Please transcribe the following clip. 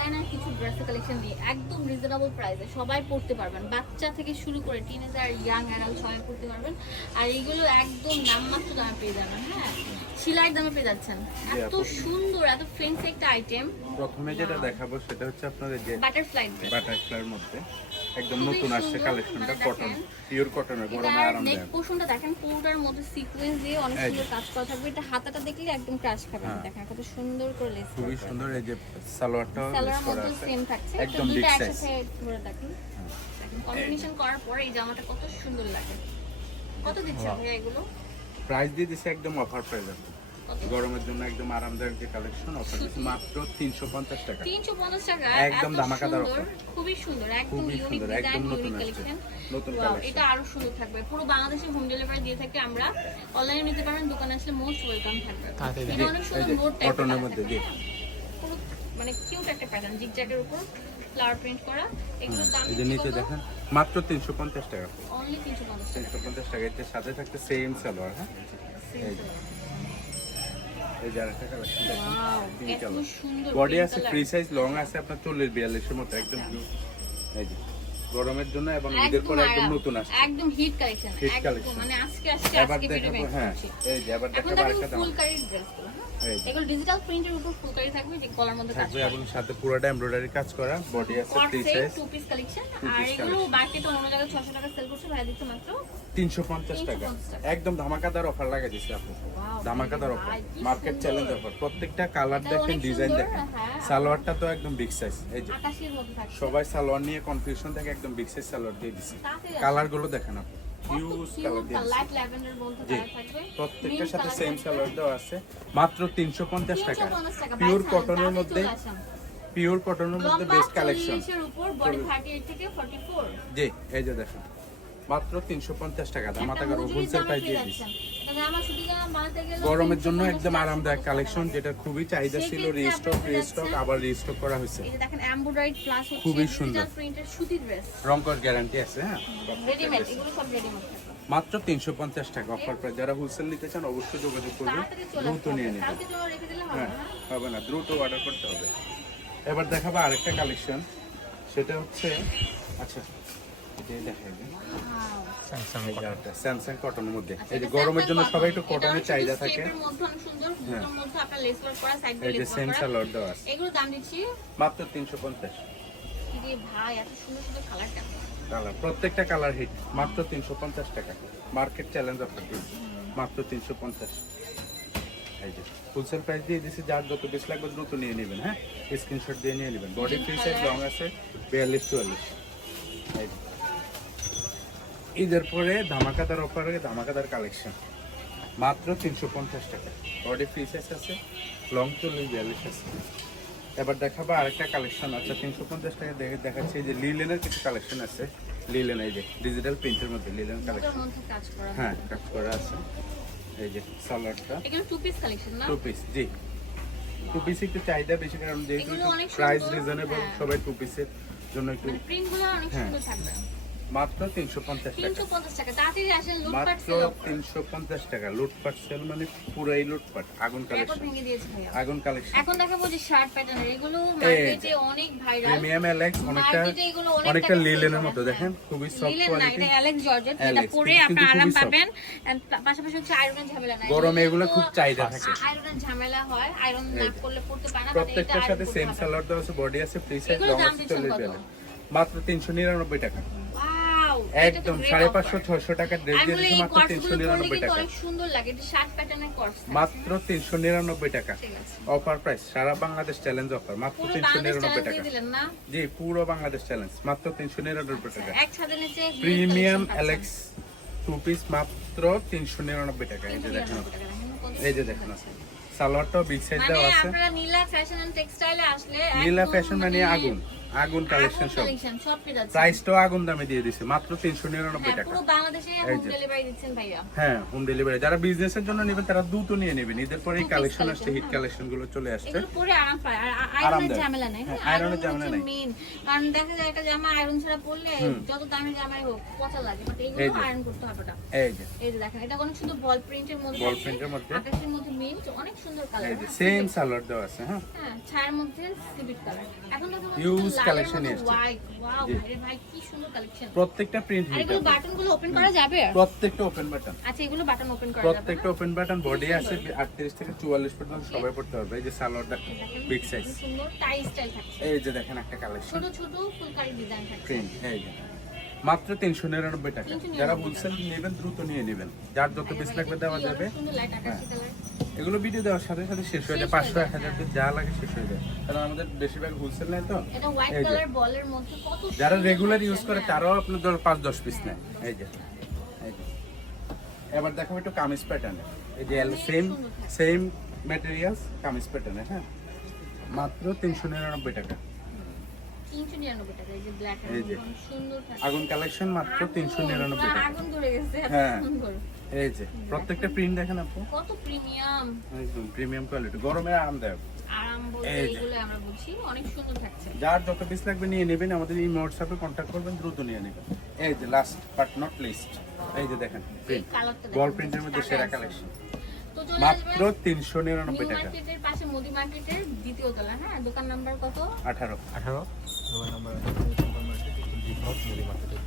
Designer কিছু ড্রেসের collection নিয়ে একদম রিজনেবল প্রাইসে সবাই পড়তে পারবেন। বাচ্চা থেকে শুরু করে টিনেজার ইয়াং অ্যাডাল্ট সবাই পড়তে পারবেন। আর এইগুলো একদম নামমাত্র দামে পেয়ে যাবেন হ্যাঁ? সিলাইয়ের দামে পেয়ে যাচ্ছেন। এত সুন্দর এত ফ্রেন্ডস একটা আইটেম প্রথমে যেটা দেখাবো সেটা হচ্ছে আপনাদের যে বাটারফ্লাই বাটারফ্লাইয়ের মধ্যে একদম নতুন আসছে কালেকশনটা মানে কটন পিওর কটনের গরমে এটার নেক আরামদায়ক দেখেন পুরোটার মধ্যে সিকোয়েন্স দিয়ে অনেক সুন্দর কাজ করা থাকবে। এটা হাতাটা দেখলে একদম ক্রাশ খাবেন। হ্যাঁ। দেখেন কত সুন্দর করে লেস খুবই সুন্দর এই যে সালোয়ারটাও লেস মধ্যে সেম থাকছে একদম বিগ সাইজ ধরে দেখেন কম্বিনেশন করার পরে এই জামাটা কত সুন্দর লাগে। কত দিচ্ছে ভাইয়া এগুলো? প্রাইস দিয়ে দিছে একদম অফার প্রাইস আছে। গরমের জন্য একদম আরামদায়ক যে কালেকশন অফার দিচ্ছে মাত্র 350 টাকা। তিনশো পঞ্চাশ টাকা একদম ধামাকাদার সুন্দর, খুবই সুন্দর একদম ইউনিক সুন্দর, একদম নতুন কালেকশন নতুন কালেকশন এটা আরও সুন্দর থাকবে। পুরো বাংলাদেশে হোম ডেলিভারি দিয়ে থাকি আমরা অনলাইনে নিতে পারেন দোকানে আসলে মোস্ট ওয়েলকাম থাকবে। এটা অনেক সুন্দর নোট কটনের মধ্যে পুরো মানে কিউট একটা প্যাটার্ন জিগজ্যাগের উপর ফ্লাওয়ার প্রিন্ট করা। এগুলোর দাম এই যে নিচে দেখেন মাত্র 350 টাকা। অনলি তিনশো পঞ্চাশ টাকা। 350 টাকা এর সাথে থাকতে সেম সালোয়ার হ্যাঁ? এই যে। আরেকটা কালেকশন দেখেন এত সুন্দর বডি আছে। ফ্রি সাইজ লং আছে আপনার চল্লিশ বিয়াল্লিশের মতো একদম। এই যে। গরমের জন্য এবং ঈদের পরে একদম নতুন আসছে। একদম হিট কালেকশন হিট কালেকশন মানে আজকে আজকে আজকে ভিডিও মেক হ্যাঁ করছি। এই যে আবার দেখো আরেকটা দাম। ফুলকারির ড্রেসগুলো হ্যাঁ? এগুলো ডিজিটাল প্রিন্টের উপর ফুলকারি থাকবে যে গলার মধ্যে কাজ থাকবে করা। এবং সাথে পুরোটা এমব্রয়ডারি কাজ করা বডি আছে free size two piece collection আর এগুলো। মার্কেটে অন্য জায়গায় 600 টাকা সেল করছে ভাই দিচ্ছে মাত্র তিনশো পঞ্চাশ টাকা। একদম ধামাকাদার অফার লাগাই দিচ্ছে আপু ধামাকাদার অফার মার্কেট। চ্যালেঞ্জ অফার প্রত্যেকটা কালার দেখেন ডিজাইন দেখেন। হ্যাঁ। সালোয়ারটা তো একদম বিগ সাইজ এই যে সবাই সালোয়ার নিয়ে কনফিউশন থাকে একদম বিগ সাইজ সালোয়ার দিয়ে দিচ্ছে তাড়াতাড়ি কালারগুলো দেখেন আপু। প্রত্যেকটার সাথে সেম সালোয়ার দেওয়া আছে। মাত্র তিনশো পঞ্চাশ টাকা। পিওর কটনের মধ্যে। পিওর কটনের মধ্যে বেস্ট কালেকশন 40 এর উপর বডি 38 থেকে 44 জি এই যে দেখেন। মাত্র তিনশো পঞ্চাশ টাকা। ধামাতা একটা করো মজুরির হোলসেল প্রাইস দিয়ে দিচ্ছি গরমের জন্য একদম আরামদায়ক কালেকশন যেটা খুবই চাহিদা ছিল রিস্টক রিস্টক আবার রিস্টক করা হয়েছে। খুবই সুন্দর। রংকর গ্যারান্টি আছে হ্যাঁ? মাত্র তিনশো পঞ্চাশ টাকা অফার প্রাইস যারা হোলসেল নিতে চান অবশ্যই যোগাযোগ করবেন দ্রুত নিয়ে। নেবেন। হ্যাঁ হবে না। দ্রুত অর্ডার করতে হবে। এবার দেখাবো আরেকটা কালেকশন সেটা হচ্ছে আচ্ছা। এটাই দেখাই স্যামসাং কটনের মধ্যে। আচ্ছা, এই যে গরমের জন্য সবাই একটু কটনের চাহিদা থাকে। হ্যাঁ। এই যে লেস সেম সালোয়ার দেওয়া আছে। এগুলো দাম দিচ্ছি? মাত্র তিনশো পঞ্চাশ। ভাই এত সুন্দর সুন্দর কালার কালার প্রত্যেকটা কালার হিট মাত্র তিনশো পঞ্চাশ টাকা। মার্কেট চ্যালেঞ্জ অফার মাত্র তিনশো পঞ্চাশ। এই যে হোলসেল প্রাইস দিয়ে দিয়েছি যার যত বেশি লাগবে দ্রুত নিয়ে নেবেন হ্যাঁ? স্ক্রিনশট দিয়ে নিয়ে নেবেন। বডি ফ্রি সাইজ লং আছে বিয়াল্লিশ চুয়াল্লিশ। এই। ঈদের পরে ধামাকাদার অফার অফারে ধামাকাদার কালেকশন মাত্র তিনশো পঞ্চাশ টাকা। বডি ফ্রি সাইজ আছে লং চল্লিশ বিয়াল্লিশ আছে। এবার দেখাবো আরেকটা কালেকশন আছে তিনশো পঞ্চাশ টাকা দেখে দেখাচ্ছে যে লিলেনের কিছু কালেকশন আছে। লিলেন এই যে ডিজিটাল প্রিন্টের মধ্যে লিলেন কালেকশন হ্যাঁ কাজ করা আছে। এই যে সালোয়ারটা। টু পিস কালেকশন না? টু পিস জি। টু পিস একটু চাহিদা বেশি কারণ যেহেতু প্রাইস রিজনেবল হ্যাঁ। সবাই টু পিসের জন্য একটু মানে প্রিন্টগুলো অনেক হ্যাঁ। সুন্দর থাকবে। মাত্র তিনশো পঞ্চাশ টাকা। লুটপাট মাত্র সেল তিনশো পঞ্চাশ টাকা। লুটপাট সেল মানে পুরাই লুটপাট আগুন কালেকশন ভেঙে দিয়েছে ভাইয়া। আগুন কালেকশন এখন দেখাবো যে শার্ট প্যাটার্ন এগুলো মার্কেটে অনেক ভাইরাল প্রিমিয়াম অ্যালেক্স অনেকটা অনেকটা লিলেনের মতো। দেখেন। খুবই সফট কোয়ালিটি এটা অ্যালেক্স জর্জেট Alex, পরে আপনার আরাম পাবেন। পাশাপাশি হচ্ছে আয়রনের ঝামেলা নাই। গরমে এগুলো খুব চাহিদা থাকে। আয়রনের ঝামেলা হয়। আয়রন না করলে পড়তে পারে না প্রত্যেকটার সাথে সেম সালোয়ার দেওয়া আছে বডি আছে ফ্রি সাইজ লং আছে মাত্র তিনশো নিরানব্বই টাকা। ওয়াও একদম সাড়ে পাঁচশো ছয়শো টাকার ড্রেস দিয়ে মাত্র তিনশো নিরানব্বই টাকা। সুন্দর লাগে শার্ট প্যাটার্নের মাত্র তিনশো নিরানব্বই টাকা। অফার প্রাইস সারা বাংলাদেশ চ্যালেঞ্জ অফার মাত্র তিনশো নিরানব্বই টাকা। জি পুরো বাংলাদেশ চ্যালেঞ্জ মাত্র তিনশো নিরানব্বই টাকা। প্রিমিয়াম। অ্যালেক্স টু পিস মাত্র তিনশো নিরানব্বই টাকা। এই যে দেখেন। 399 টাকা দেখেন, কত এই যে দেখেন। আছে সালোয়ারটাও বিগ সাইজ মানে দেওয়া আছে। নীলা ফ্যাশন এন্ড টেক্সটাইলে আসলে নীলা ফ্যাশন মানে আগুন। আগুন কালেকশন সব। প্রাইসটাও আগুন দামে দিয়ে দিছে মাত্র তিনশো নিরানব্বই হ্যাঁ টাকা। পুরো বাংলাদেশে হোম ডেলিভারি দিচ্ছেন ভাইয়া। হ্যাঁ হোম ডেলিভারি যারা বিজনেসের জন্য নেবেন তারা নিয়ে নেবেন। ঈদের পরে কালেকশন আসছে হিট হ্যাঁ। কালেকশনগুলো চলে আসছে। এগুলো পরে আরাম পায়। আর আয়রনের ঝামেলা নেই। হ্যাঁ, আয়রনের ঝামেলা হচ্ছে নেই। মেইন কারণ দেখা যায় একটা জামা আয়রন ছাড়া পরলে যত দামি জামাই হোক পচা লাগে। বাট এগুলো আয়রন করতে হবে না। এই যে। এই যে দেখেন এটা অনেক সুন্দর বল প্রিন্টের মধ্যে বল। প্রিন্টের মধ্যে। আকাশের মধ্যে মিন্ট অনেক সুন্দর কালার সেম সালোয়ার দেওয়া আছে হ্যাঁ। হ্যাঁ ছায়ার মধ্যে সিভিট কালার এখন দেখো এসছে। কালেকশন প্রত্যেকটা প্রিন্ট আর এগুলো বাটনগুলো ওপেন করা যাবে? প্রত্যেকটা ওপেন বাটন আচ্ছা এগুলো বাটন ওপেন করা যাবে প্রত্যেকটা ওপেন বাটন বডি আছে থেকে চুয়াল্লিশ পর্যন্ত সবাই পড়তে পারবে। এই যে বিগ সাইজ সুন্দর টাই স্টাইল থাকছে। এই যে দেখেন একটা কালেকশন ছোট ছোট ফুলকারি ডিজাইন থাকছে। প্রিন্ট এই যে। মাত্র তিনশো নিরানব্বই টাকা। যারা হোলসেল নেবেন দ্রুত নিয়ে নেবেন। যার যত পিস লাগবে দেওয়া যাবে। এগুলো ভিডিও দেওয়ার সাথে সাথে শেষ হয়ে যায়। পাঁচশো এক হাজার যা লাগে শেষ হয়ে যায়। কারণ আমাদের বেশিরভাগ হোলসেল নেয় তো। যারা রেগুলার ইউজ করে। তারাও আপনার ধর পাঁচ দশ পিস নেয়। এই যে এবার দেখো একটু কামিজ প্যাটার্নে এই যে সেম সেম ম্যাটেরিয়ালস কামিজ প্যাটার্নে হ্যাঁ? মাত্র তিনশো নিরানব্বই টাকা। এই যে ব্ল্যাক এই যে। সুন্দর থাকছে। আগুন কালেকশন মাত্র তিনশো নিরানব্বই টাকা। আগুন ধরে গেছে এত হ্যাঁ। এই যে প্রত্যেকটা প্রিন্ট দেখেন আপু। কত প্রিমিয়াম একদম প্রিমিয়াম কোয়ালিটি গরমে আরামদায়ক। আরাম বলতে এই যে। এগুলো আমরা বুঝি অনেক সুন্দর থাকছে। যার যত পিস লাগবে নিয়ে নেবেন আমাদের এই হোয়াটসঅ্যাপে কন্ট্যাক্ট করবেন দ্রুত নিয়ে নেবেন। এই যে লাস্ট বাট নট লিস্ট এই যে দেখেন প্রিন্ট বল প্রিন্টের মধ্যে সেরা কালেকশন মাত্র তিনশো নিরানব্বই টাকা। মার্কেটের পাশে মুদি মার্কেটের দ্বিতীয় তলা হ্যাঁ? দোকান নাম্বার কত? আঠারো। আঠারো। মোবাইল নাম্বার সুপার মার্কেট মুদি মার্কেটে